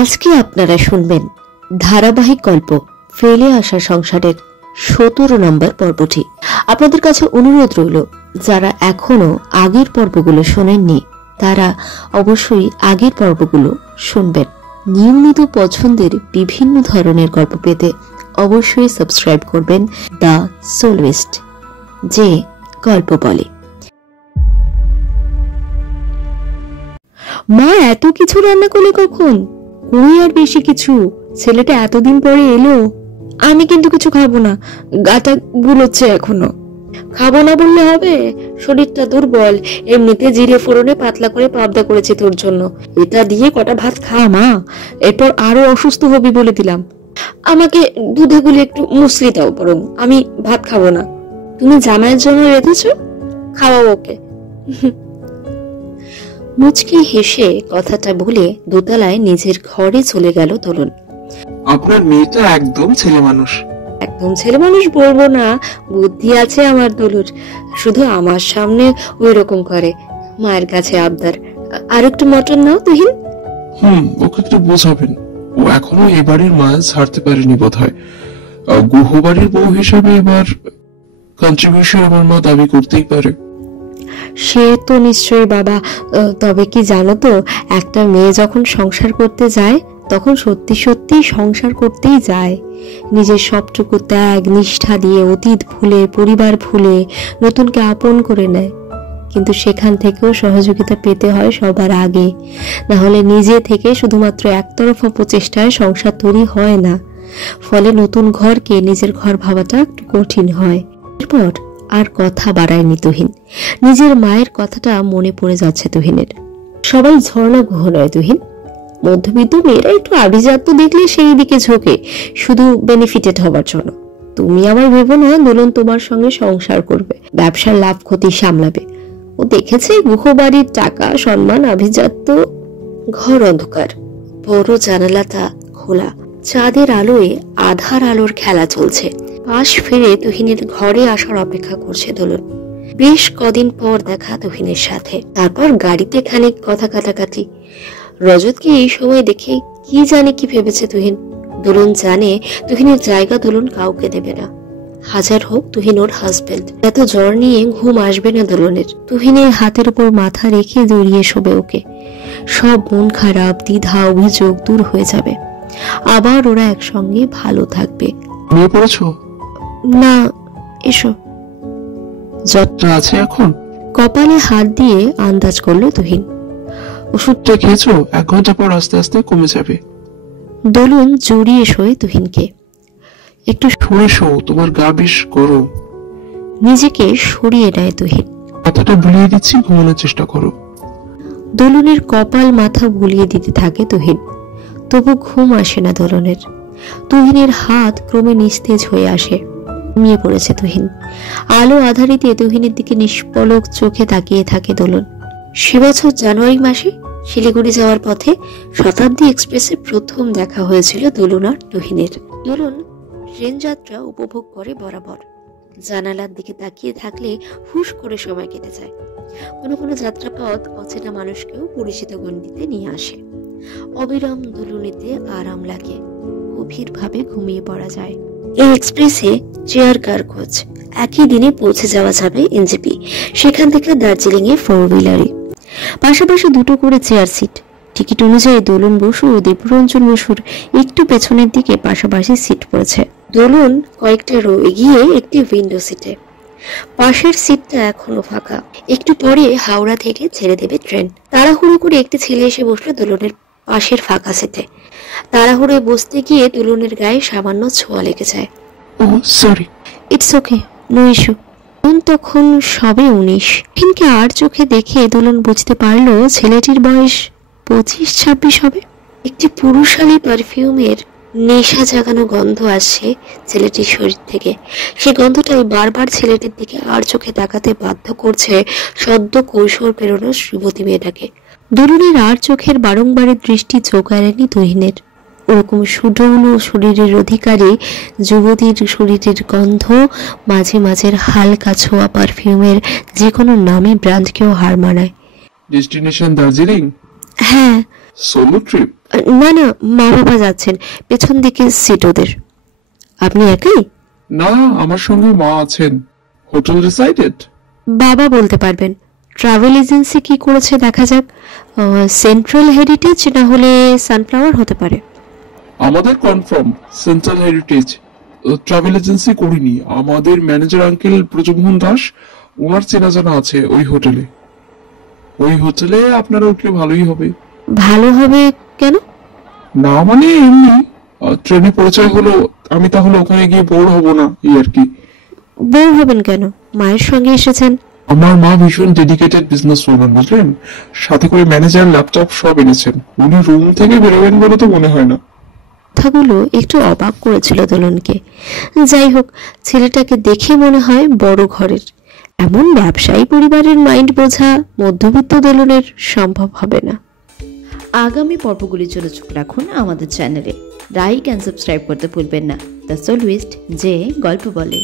আজকে আপনারা শুনবেন ধারাবাহিক গল্প ফেলে আসা সংসারের 17 নম্বর পর্বটি। আপনাদের কাছে অনুরোধ রইল, যারা এখনো আগের পর্বগুলো শোনেননি তারা অবশ্যই আগের পর্বগুলো শুনবেন। নিয়মিত পছন্দের বিভিন্ন ধরনের গল্প পেতে অবশ্যই সাবস্ক্রাইব করবেন দ্য সোলুইস্ট, যে গল্প বলে। মা এত কিছু রান্না করলে কখন? ওই আর বেশি কিছু, ছেলেটা এতদিন পরে এলো। আমি কিন্তু কিছু খাবো না, গাটা গুলোচ্ছে এখনো। খাবো না বললে হবে? শরীরটা দুর্বল, এমনিতে জিরে ফোড়নে পাতলা করে পাবদা করেছি তোর জন্য। এটা দিয়ে কটা ভাত খা মা, এরপর আরো অসুস্থ হবি বলে দিলাম। আমাকে দুধে গুলে একটু মুসলি দাও বরং, আমি ভাত খাবো না। তুমি জামাইয়ের জন্য রেখেছো, খাওয়াও ওকে। মুচকি হেসে কথাটা বলে দোতলায় নিজের ঘরে চলে গেল দোলন। আপনার মেয়েটা একদম ছেলে মানুষ। একদম ছেলে মানুষ বলবো না, বুদ্ধি আছে আমার দোলুর, শুধু আমার সামনে ওই রকম করে। মায়ের কাছে আবদার, আর একটু মটন নাও তুহিন। ওকে একটু বোঝাবেন, ও এখনো এবারের মাছ ছাড়তে পারেনি বোধহয়। গুহবাড়ির বউ হিসাবে এবার কন্ট্রিবিউশন আমার মা দাবি করতেই পারে। সে তো নিশ্চয়ই বাবা, তবে কি জানো তো, একটা মেয়ে যখন সংসার করতে যায় তখন সত্যি সত্যি সংসার করতেই যায়। নিজের সবটুকু ত্যাগ নিষ্ঠা দিয়ে অতীত ভুলে, পরিবার ভুলে নতুনকে আপন করে নেয়। কিন্তু সেখান থেকেও সহযোগিতা পেতে হয় সবার আগে, না হলে নিজে থেকে শুধুমাত্র একতরফা প্রচেষ্টায় সংসার তৈরি হয় না। ফলে নতুন ঘরকে নিজের ঘর ভাবাটা একটু কঠিন হয়। এরপর আর কথা বাড়ায়নি তুহিন। নিজের মায়ের কথাটা মনে পড়ে যাচ্ছে তুহিনের। সবাই ঝর্ণা গুহ নয় তুহিন, মধ্যবিত্ত মেয়েরা একটু আভিজাত্য দেখলে সেই দিকে ঝোঁকে, শুধু বেনিফিটেড হবার জন্য। তুমি আবার ভেবো না দোলন তোমার সঙ্গে সংসার করবে, ব্যবসার লাভ ক্ষতি সামলাবে। ও দেখেছে গুহবাড়ির টাকা, সম্মান, আভিজাত্য। ঘর অন্ধকার, বড় জানালাটা খোলা, চাঁদের আলোয় আধার আলোর খেলা চলছে। পাশ ফিরে তুহিনের ঘরে আসার অপেক্ষা করছে দোলন। বেশ কদিন পর দেখা তুহিনের সাথে, তারপর গাড়িতে খানিক কথা কাটাকাটি। রজতকে এই সময় দেখে কি জানে কি ভেবেছে তুহিন। দোলন জানে তুহিনের জায়গা দোলন কাউকে দেবে না, হাজার হোক তুহিন ওর হাজবেন্ড। এত জ্বর নিয়ে ঘুম আসবে না দোলনের। তুহিনের হাতের উপর মাথা রেখে জড়িয়ে শোবে ওকে। সব মন খারাপ, দ্বিধা, অভিযোগ দূর হয়ে যাবে। আবার ওরা একসঙ্গে ভালো থাকবে। নিয়ে পড়েছো? না, এসো। জ্বরটা আছে এখন? কপালে হাত দিয়ে আন্দাজ করলো তুহিন। ওষুধটা খেয়েছো? 1 ঘন্টা পর আস্তে আস্তে কমে যাবে। দোলন জড়িয়ে শোয় তুহিনকে। একটু সরে শো, তোমার গা বেশ গরম। নিজেকে সরিয়ে নেয় তুহিন। মাথাটা বুলিয়ে দিচ্ছি, ঘুমানোর চেষ্টা করো। দোলনের কপাল মাথা বুলিয়ে দিতে থাকে তুহিন, তবু ঘুম আসে না দোলনের। তুহিনের হাত ক্রমে নিস্তেজ হয়ে আসে। ঘুমিয়ে পড়েছে তুহিন। আলো আধারিতে তুহিনের দিকে নিষ্পলক চোখে তাকিয়ে থাকে দোলন। সে বছর জানুয়ারি মাসে শিলিগুড়ি যাওয়ার পথে শতাব্দী এক্সপ্রেসে প্রথম দেখা হয়েছিল দোলন আর তুহিনের। দোলন ট্রেন যাত্রা উপভোগ করে বরাবর। জানালার দিকে তাকিয়ে থাকলে হুশ করে সময় কেটে যায়। কোনো কোনো যাত্রাপথ অচেনা মানুষকেও পরিচিত গণ্ডিতে নিয়ে আসে। অবিরাম দুলুনিতে আরাম লাগে, গভীর ভাবে ঘুমিয়ে পড়া যায়। এই এক্সপ্রেসে চেয়ার কার কোচ, একই দিনে পৌঁছে যাওয়া যাবে এনজেপি, সেখান থেকে দার্জিলিং এ 4 হুইলারে। পাশাপাশি দুটো করে চেয়ার সিট। টিকিট অনুযায়ী দোলন বসু ও দেবরঞ্জন বসুর একটু পেছনের দিকে পাশাপাশি সিট পড়েছে। দোলন কয়েকটা রো এগিয়ে একটি উইন্ডো সিটে। পাশের সিটটা এখনো ফাঁকা। একটু পরে হাওড়া থেকে ছেড়ে দেবে ট্রেন। তাড়াহুড়ো করে একটি ছেলে এসে বসলো দোলনের পাশের ফাঁকা সিটে। তাড়াহুড়ো বসতে গিয়ে দোলনের গায়ে সামান্য ছোঁয়া লেগে যায়। Oh sorry. It's okay, no issue. তখন সবে 19। হিনকে আর চোখে দেখে দোলন বুঝতে পারলো ছেলেটির বয়স 25-26 হবে। একটি পুরুষালী পারফিউমের নেশা জাগানো গন্ধ আসছে ছেলেটির শরীর থেকে। সে গন্ধটাই বারবার ছেলেটির দিকে আর চোখে তাকাতে বাধ্য করছে সদ্য কৈশোর পেরোনো যুবতী মেয়েটাকে। দোলনের আর চোখের বারংবারের দৃষ্টি চোখ এড়েনি তুহিনের। ওরকম সুডৌল শরীরের অধিকারী যুবতীর শরীরের গন্ধ মাঝে মাঝে হালকা ছোঁয়া পারফিউমের যে কোনো নামী ব্র্যান্ডকেও হার মানায়। ডেস্টিনেশন দার্জিলিং? হ্যাঁ। Solo trip? না না, মা বাবা যাচ্ছেন, পেছন দিকে সিট ওদের। আপনি একাই? না, আমার সঙ্গে মা আছেন। Hotel decided? বাবা বলতে পারবেন। ট্রাভেল এজেন্সি কি করেছে দেখা যাক। সেন্ট্রাল হেরিটেজ না হলে সানফ্লাওয়ার হতে পারে। আমাদের confirm central heritage. Travel agency করিনি। আমাদের ম্যানেজার আঙ্কেল ব্রজমোহন দাস, ওনার চেনা জানা আছে ওই হোটেলে। ওই হোটেলে আপনারা উঠলে ভালোই হবে। ভালো হবে কেন? না মানে এমনি, ট্রেনে পরিচয় হলো, আমি তাহলে ওখানে গিয়ে বোর হব না, এই আর কি। বোর হবেন কেন? মায়ের সঙ্গে এসেছেন। আমার মা ভীষণ ডেডিকেটেড বিজনেস ওম্যান, বুঝলেন? সাথে করে ম্যানেজার, ল্যাপটপ সব এনেছেন। উনি রুম থেকে বেরোবেন বলে তো মনে হয় না। কথাগুলো একটু অবাক করেছিল দোলনকে। যাই হোক, ছেলেটাকে দেখে মনে হয় বড় ঘরের। এমন ব্যবসায়ী পরিবারের মাইন্ড বোঝা মধ্যবিত্ত দোলনের সম্ভব হবে না। আগামী পর্বগুলির জন্য চোখ রাখুন আমাদের চ্যানেলে। লাইক অ্যান্ড সাবস্ক্রাইব করতে ভুলবেন না। দ্য সলুইস্ট যে গল্প বলে।